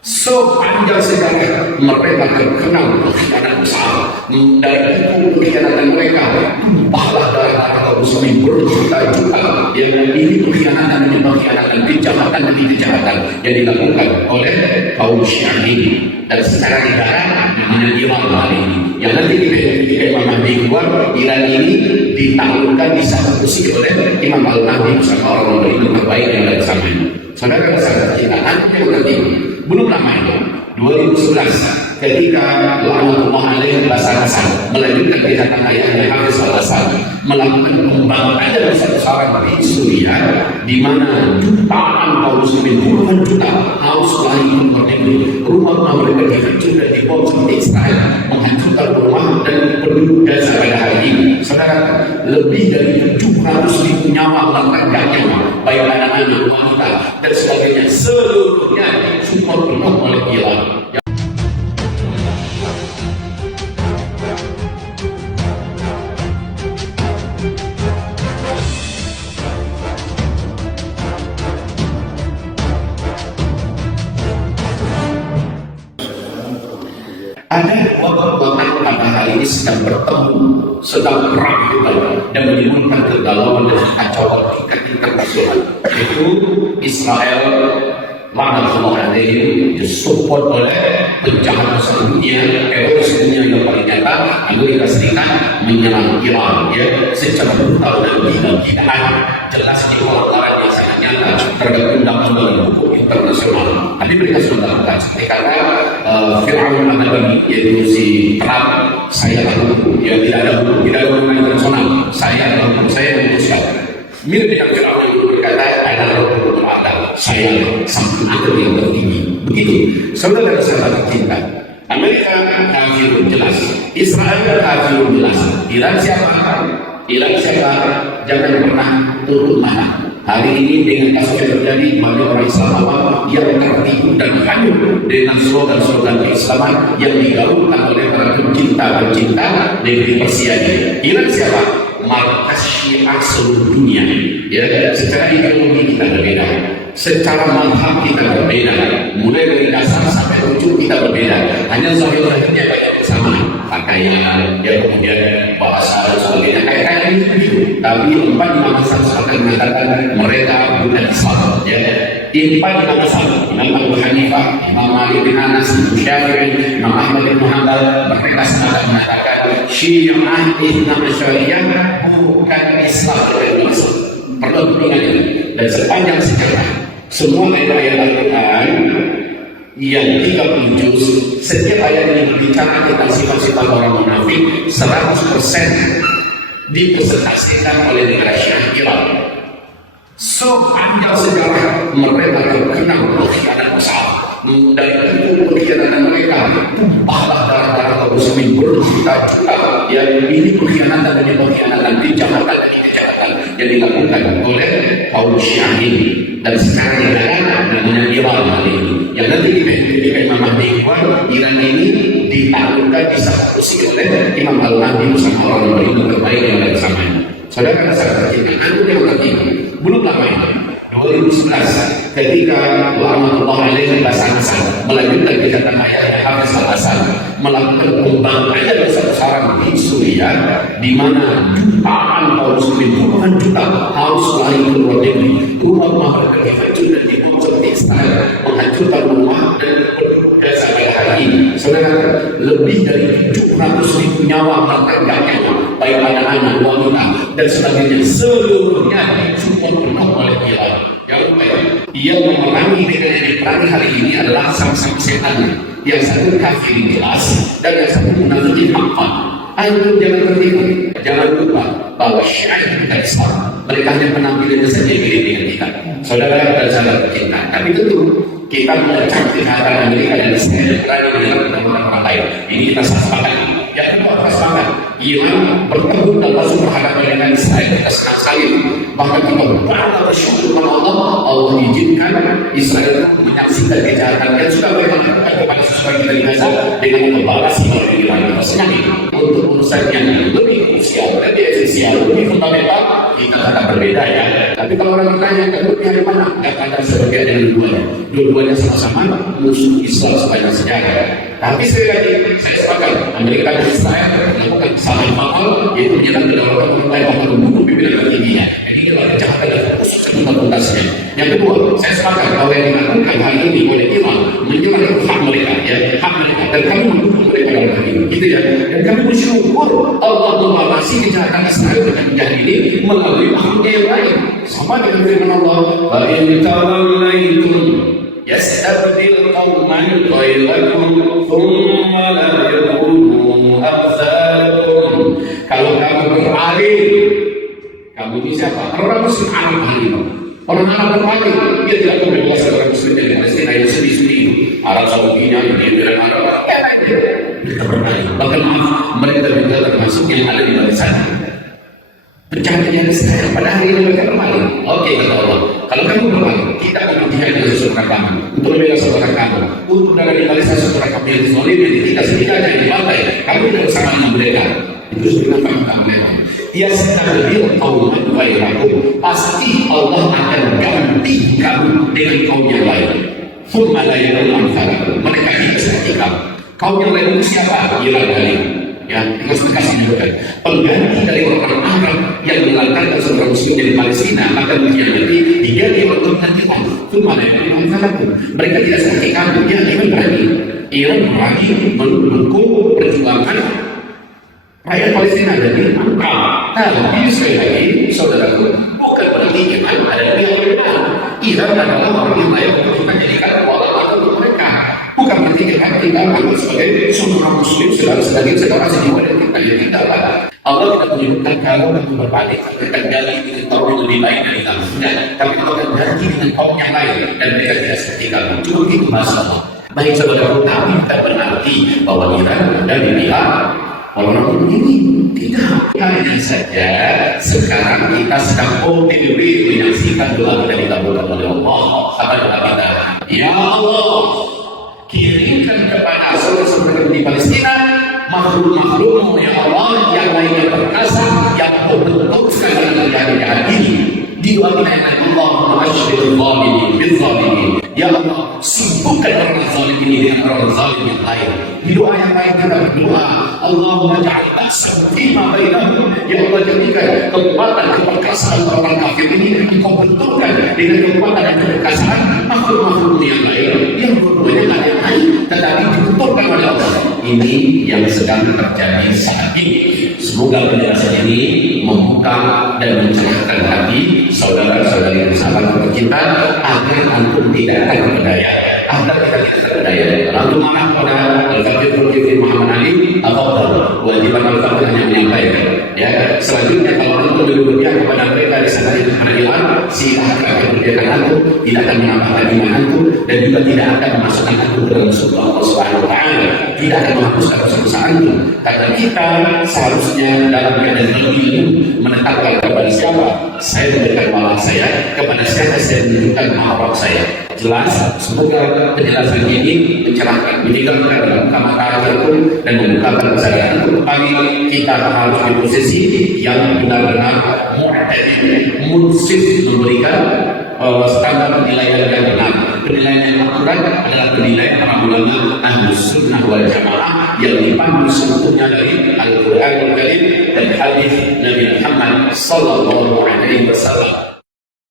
Sepanjang sejarah mereka terkenal pengkhianat besar. Dari itu pengkhianatan mereka tumpahlah darah kaum muslimin berjuta-juta. Yang ini pengkhianatan demi pengkhianatan, kejahatan demi kejahatan yang dilakukan oleh kaum Syiah ini. Dan secara negara namanya Iran hari ini. Yang nanti ketika Imam Mahdi keluar, Iran ini ditaklukkan, disatusi oleh Imam Al-Mahdi bersama orang-orang terbaik yang ada di sana. Saudara saudara kita, nanti belum lama itu 2011 ketika La'natullah alaih Basar Hasan melanjutkan kejahatan ayahnya Hafiz al-Assad melakukan pembangkangan besar-besaran di Suriah, di mana jutaan kaum muslimin, puluhan juta harus lari ke luar negeri. Rumah-rumah mereka dihancur dan dibom seperti Israel, menghancurkan rumah dan penduduk Gaza pada hari ini. Saudara, lebih dari 700.000 nyawa melangkah nyawa, baik anak-anak, wanita dan sebagainya, seluruhnya disupport penuh oleh Iran. Ada dua kekuatan pada hari ini sedang bertemu, sedang perang dan menimbulkan kegalauan dan kekacauan tingkat internasional, yaitu Israel, La'natullah alaih, disupport oleh penjahat dunia, teroris dunia yang paling nyata, Amerika Serikat menyerang Iran, ya, secara brutal dan gila-gilaan, jelas di pelanggaran yang sangat nyata terhadap undang-undang hukum internasional. Tapi mereka sudah melakukan seperti kata Fir'aun al-Nabi, yaitu si Trump, saya lakukan, ya, tidak ada hukum, tidak ada hukum internasional, saya lakukan, saya memutuskan. Mirip dengan Fir'aun yang berkata, ada hukum ada, saya sampai ada yang tertinggi. Begitu, saudara-saudara cinta. Amerika kafir jelas, Israel kafir jelas, Iran siapa? Iran siapa? Jangan pernah turun tangan. Hari ini dengan kasus yang terjadi, banyak orang Islam awam yang tertipu dan hanyut dengan slogan-slogan keislaman yang digaungkan oleh para pencinta negeri Persia ini. Iran siapa? Markas Syiah seluruh dunia. Ya, secara ideologi kita berbeda, secara mazhab kita berbeda, mulai dari dasar sampai ujung kita berbeda. Hanya zahir-zahirnya banyak kesamaan, pakaian, ya, kemudian bahasa dan sebagainya, kayak ini begitu. Tapi empat imam besar sepakat mengatakan mereka bukan Islam. Ya, empat imam besar, Imam Abu Hanifah, Imam Malik bin Anas, Imam Syafi'i, Imam Ahmad bin Hanbal, mereka sepakat mengatakan Syiah Islam Syariah bukan Islam dan Islam. Perlu diingat, dan sepanjang sejarah semua ayat-ayat Al-Quran yang 30 juz, setiap ayat yang berbicara tentang sifat-sifat orang munafik 100% dipresentasikan oleh negara Syiah Iran. Sepanjang sejarah mereka terkenal pengkhianat besar. Dari itu pengkhianatan mereka tumpahlah darah-darah kaum muslimin berjuta-juta. Yang ini pengkhianatan demi pengkhianatan, kejahatan demi kejahatan yang dilakukan oleh kaum Syiah ini. Dan secara negara namanya Iran hari ini. Yang nanti ketika Imam Mahdi keluar, Iran ini ditaklukkan, disatusi oleh Imam Al-Mahdi bersama orang-orang terbaik yang ada di sana. Saudara-saudara kita, aku yang tertipu, belum lama itu 2011 ketika La'natullah alaih Basar Hasan melanjutkan kejahatan ayahnya Hafiz al-Assad melakukan pembangkangan besar-besaran di Suriah, di mana jutaan kaum muslimin, puluhan juta harus lari ke luar negeri. Rumah-rumah mereka dihancur dan dibom seperti Israel, menghancurkan rumah dan penduduk Gaza pada hari ini. Saudara, lebih dari 700.000 nyawa melangkah baik anak-anak, wanita dan sebagainya, seluruhnya disupport penuh oleh Iran. Yang memerangi dengan yang diperangi hari ini adalah sang-sang setan. Yang satu kafir jelas dan yang satu munafik apa? Ayo jangan tertipu, jangan lupa bahwa Syiah bukan Islam. Mereka hanya penampilannya saja mirip dengan kita, saudara dan saudara kita. Tapi tentu kita mengecam kejahatan Amerika dan Israel berani menyerang orang lain. Ini kita sepakat. Yang kedua, kita sepakat Iran bertemu dan langsung berhadapan dengan Israel. Kita senang sekali. Bahkan kita bangga bersyukur kepada Allah, Allah izinkan Israel menyaksikan kejahatan yang sudah mereka lakukan kepada sesuai kita di Gaza dengan membalas Iran. Kita senang itu. Untuk urusan yang lebih krusial, lebih esensial, lebih fundamental, kita akan berbeda ya. Tapi kalau orang bertanya, kamu dari mana? Katakan sebagai dengan dua-duanya. Dua-duanya sama-sama musuh Islam sepanjang sejarah. Tapi sekali lagi, saya sepakat Amerika dan Israel melakukan kesalahan fatal, yaitu menyerang kedaulatan pemerintah yang membunuh pimpinan tertingginya. Ini adalah kejahatan dan khusus tuntasnya. Yang kedua, saya sepakat bahwa yang dilakukan hal ini oleh Iran menyerang hak mereka, ya, hak mereka, dan kami mendukung mereka dalam hal ini, gitu ya. Dan kami bersyukur Allah mengatasi kejahatan Israel dengan kejahatan ini melalui makhluk yang lain. Sama dengan firman Allah, "Wa in tawallaytum yastabdil qauman ghayrakum thumma la yakunu amsalakum." Kalau kamu beralih, kamu ini siapa? Orang Muslim Arab ini. Orang Arab berpaling, dia tidak kebebasan orang Muslim dari Palestina yang sedih-sedih itu. Arab Saudinya, ini dan Arab, kita berpaling. Bahkan maaf, mereka juga termasuk yang ada di barisan penjahatnya Israel pada hari ini mereka berpaling. Oke, kata Allah, kalau kamu berpaling, kita akan berjihad dengan saudara kamu, untuk membela saudara kamu, untuk meradikalisasi saudara kamu yang dizolim, yang ditindas, setidaknya yang dibantai. Kamu tidak bersama dengan mereka. Itu sebenarnya fakta mereka. Dia sedang kaum ghayrakum, pasti Allah akan ganti kamu dengan kaum yang lain. Thumma la yakunu amsalakum, mereka tidak seperti kamu. Kaum yang lain itu siapa? Iran dari, ya, kita kasih juga pengganti dari orang Arab yang melantarkan saudara Muslim dari Palestina, maka diganti oleh orang Iran. Thumma la yakunu amsalakum, mereka tidak seperti kamu. Ya, Iran berani mendukung perjuangan rakyat Palestina jadi angka. Tapi sekali lagi, saudaraku, bukan berarti jangan ada pihak yang benar. Iran adalah orang yang layak untuk kita jadikan walau atau untuk mereka. Bukan berarti jangan kita anggap sebagai seorang Muslim sebagai saudara sendiri dan kita yang tidak ada. Allah tidak menyebutkan kalau kamu berbalik, akan ganti dengan kaum yang lebih baik dari kamu. Tapi Allah akan ganti dengan kaum yang lain dan mereka tidak seperti kamu. Cuma begitu masalah. Baik saudaraku, tapi tidak berarti bahwa Iran dan pihak orang ini tidak. Hanya saja sekarang kita sedang OTW menyaksikan doa kita dikabulkan oleh Allah. Apa doa kita? Ya Allah, kirimkan kepada saudara-saudara di Palestina makhluk-makhluk ya Allah yang lainnya perkasa yang membentuk segala keadaan ini. Di doa kita yang Allah asyhadu zalimin bil zalimin. Ya Allah, sibukkan orang zalim ini dengan orang zalim yang lain. Di doa yang lain kita berdoa, Allahumma ja'al ba'sahum fima bainahum. Ya Allah, jadikan kekuatan keperkasaan orang kafir ini Engkau bentukkan dengan kekuatan dan keperkasaan makhluk-makhluk yang lain yang dua-duanya ada yang lain, tetapi dibentukkan oleh Allah. Ini yang sedang terjadi saat ini. Semoga penjelasan ini membuka dan mencerahkan hati saudara-saudari sahabat kita agar antum tidak akan berdaya, agar kita tidak berdaya. Antum marah pada Al-Fatihah Muhammad Ali, apa kewajiban Al-Fatihah hanya menyampaikan. Ya, selanjutnya kalau antum berhubungan kepada mereka di sana di pengadilan, silahkan akan berhubungan antum, tidak akan menambahkan iman antum dan juga tidak akan memasukkan antum ke dalam surga Allah Subhanahu Wa Taala, tidak akan menghapuskan dosa antum. Karena kita seharusnya dalam keadaan ilmu menetapkan kepada siapa saya memberikan malam saya, kepada siapa saya menunjukkan maharab saya. Jelas, semoga penjelasan ini mencerahkan, meninggalkan dalam kamar itu dan membukakan kesadaran untuk kami kita harus di posisi yang benar-benar mu'tadil, munsif, memberikan standar penilaian yang benar. Penilaian yang akurat adalah penilaian para ulama Ahlus Sunnah wal Jamaah yang dipandu sebetulnya dari Al-Qur'an Al-Karim dan hadis Nabi Muhammad sallallahu alaihi wasallam.